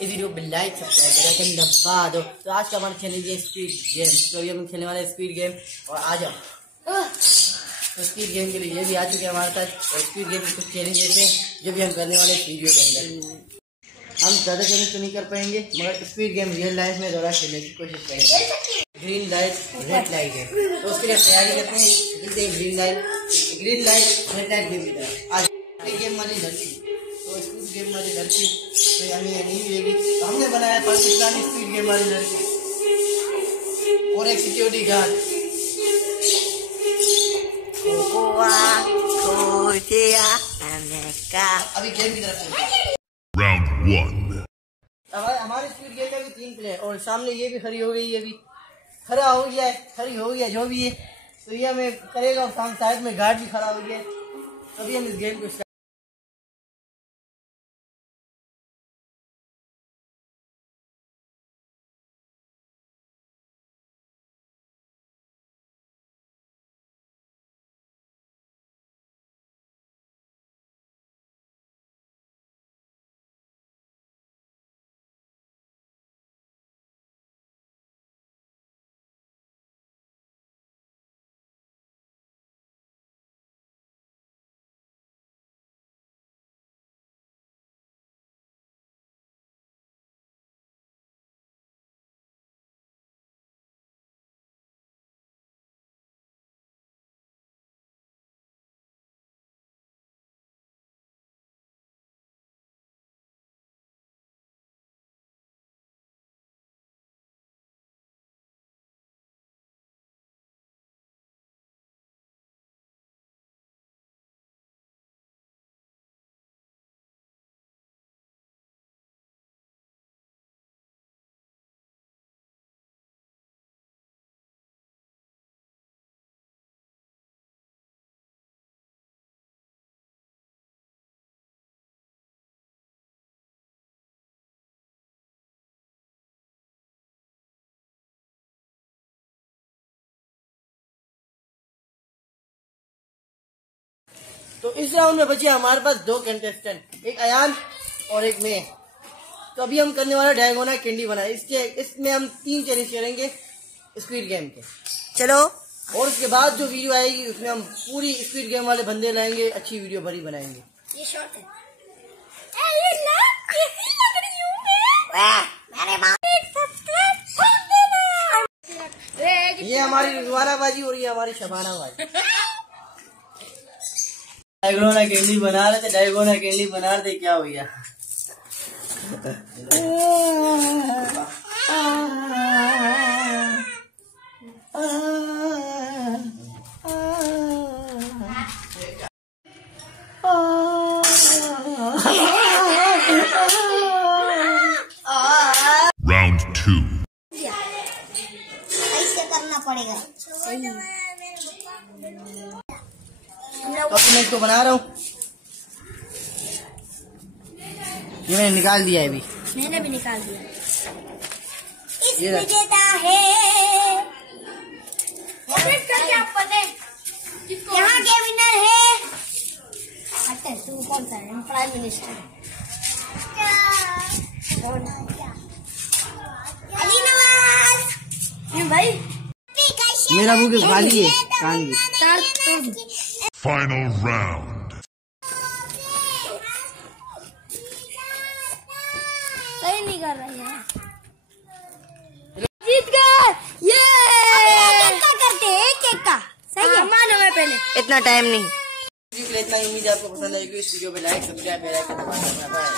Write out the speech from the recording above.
इस वीडियो पे like subscribe करें दबा दो। तो आज का हमारा चैलेंज है स्पीड गेम। तो अभी हम खेलने वाले स्पीड गेम और आ जाओ। तो स्पीड गेम के लिए ये भी आ चुके हैं हमारे साथ। और स्पीड गेम के कुछ चैलेंजेस हैं जो भी हम करने वाले इस वीडियो के अंदर। हम ज़्यादा चैलेंज तो नहीं कर पाएंगे मगर स्पीड गेम रियल लाइफ में दोबारा खेलने की कोशिश करेंगे। ग्रीन लाइट रेड लाइट है तो उसके लिए तैयारी करते हैं। Green light red light game की तरह आज गेम वाली लड़की तो स्पीड गेम वाली लड़की तो हमें नहीं मिलेगी। तो हमने बनाया पाकिस्तानी स्पीड गेम वाली लड़की और एक सिक्योरिटी गार्ड। अभी गेम की तरफ चलते। Round 1. हमारे स्पीड गेम में भी 3 प्लेयर और सामने ये भी खड़ी हो गई। ये भी खड़ा हो गया है, खड़ी हो गया जो भी है। तो ये हमें करेगा और साइड में गार्ड भी खड़ा हो गया। तभी हम इस गेम को तो इस राउंड में बचे हमारे पास 2 कंटेस्टेंट, एक अयान और एक मैं। तो अभी हम करने वाला डायगोना कैंडी बना। इसमें हम 3 चैलेंज करेंगे स्पीड गेम के। चलो और उसके बाद जो वीडियो आएगी उसमें हम पूरी स्पीड गेम वाले बंदे लाएंगे, अच्छी वीडियो भरी बनाएंगे। ये शॉर्ट है। ये हमारी रिजवानाबाजी और ये हमारी शबानाबाजी। डायगोना कैंडी बना रहे थे, डायगोना कैंडी बना रहे थे, क्या हो गया? Round 2. ऐसे करना पड़ेगा। तो मैं इसको बना रहा हूँ। ये मैंने निकाल दिया है अभी। मैंने भी निकाल दिया। ये विजेता है। यहाँ के विनर है। अच्छा तू कौन सा है? Prime minister. अली नवाज भाई। मेरा मुंह खाली है, कान भी। Final round. सही नहीं कर रही है। जीत गए। ये क्या करते हैं केक का? सही है। मानो मैं पहले इतना टाइम नहीं। इतना ही उम्मीद आपको पसंद आएगी। इस वीडियो पे लाइक सब्सक्राइब दबाना।